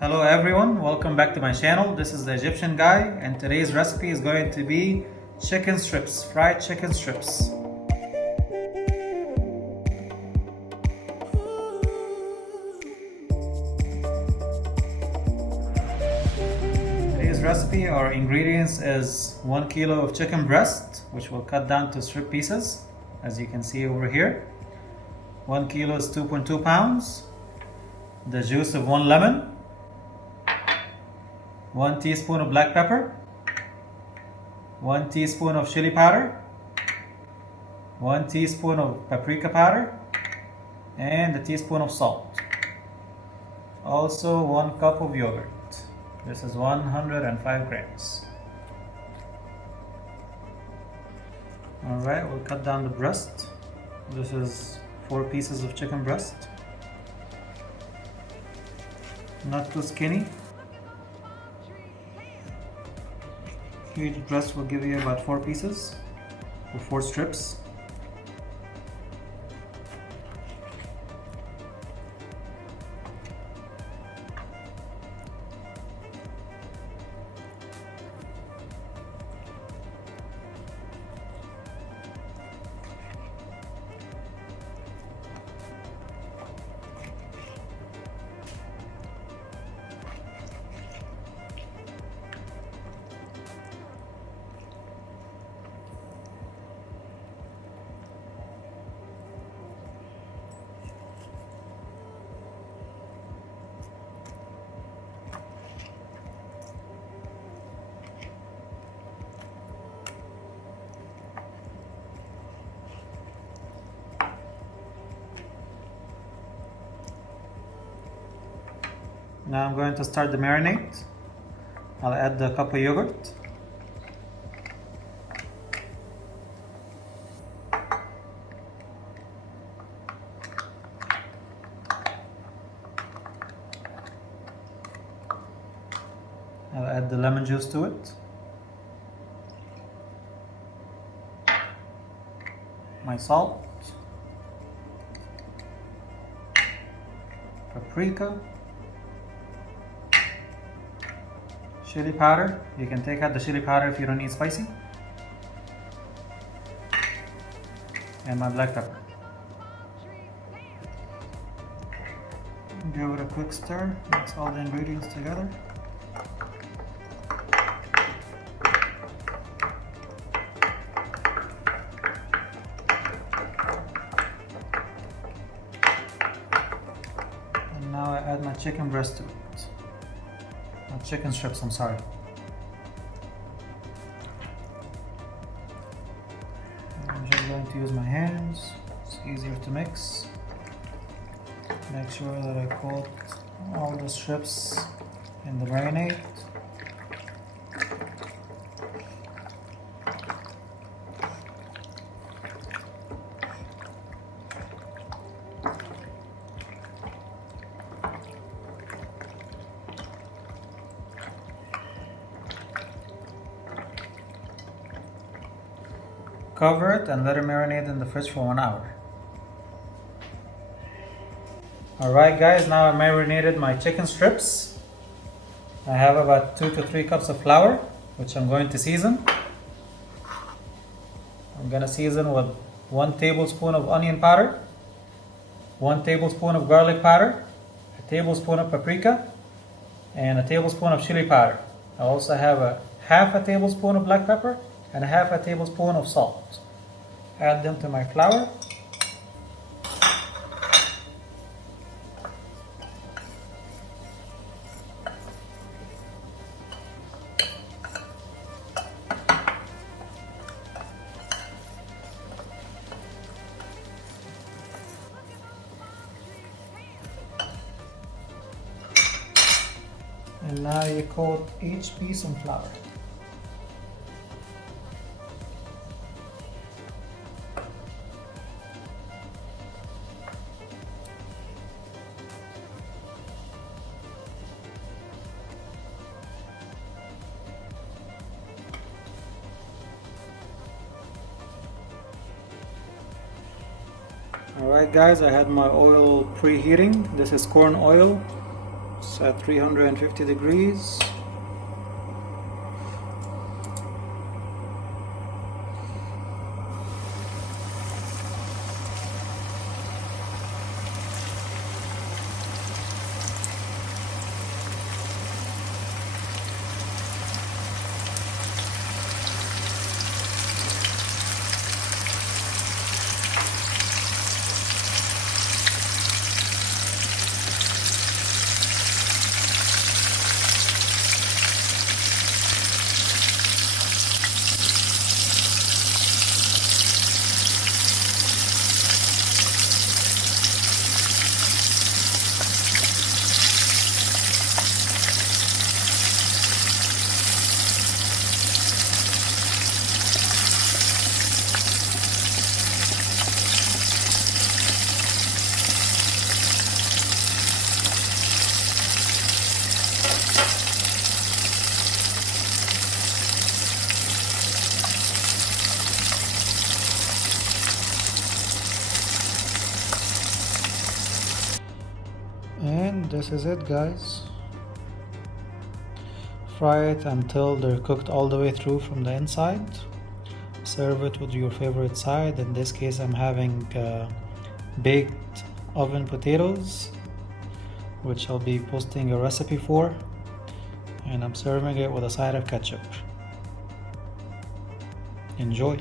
Hello everyone, welcome back to my channel. This is the Egyptian guy and today's recipe is going to be chicken strips, fried chicken strips. Today's recipe, our ingredients is 1 kilo of chicken breast, which we'll cut down to strip pieces, as you can see over here. 1 kilo is 2.2 pounds. The juice of 1 lemon. 1 teaspoon of black pepper, 1 teaspoon of chili powder, 1 teaspoon of paprika powder, and a teaspoon of salt. Also 1 cup of yogurt. This is 105 grams. Alright, we'll cut down the breast. This is 4 pieces of chicken breast. Not too skinny. Each breast will give you about 4 pieces or 4 strips. Now I'm going to start the marinade. I'll add the cup of yogurt. I'll add the lemon juice to it. My salt. Paprika. Chili powder. You can take out the chili powder if you don't need spicy. And my black pepper. Give it a quick stir. Mix all the ingredients together. And now I add my chicken breast to it. Chicken strips, I'm sorry. I'm just going to use my hands. It's easier to mix. Make sure that I coat all the strips in the marinade. Cover it and let it marinate in the fridge for 1 hour. Alright guys, now I marinated my chicken strips. I have about 2 to 3 cups of flour, which I'm going to season. I'm going to season with 1 tablespoon of onion powder, 1 tablespoon of garlic powder, a tablespoon of paprika, and a tablespoon of chili powder. I also have half a tablespoon of black pepper and half a tablespoon of salt. Add them to my flour. And now you coat each piece in flour. Alright guys, I had my oil preheating. This is corn oil. It's at 350 degrees. And this is it, guys. Fry it until they're cooked all the way through from the inside. Serve it with your favorite side. In this case, I'm having baked oven potatoes, which I'll be posting a recipe for, and I'm serving it with a side of ketchup. Enjoy.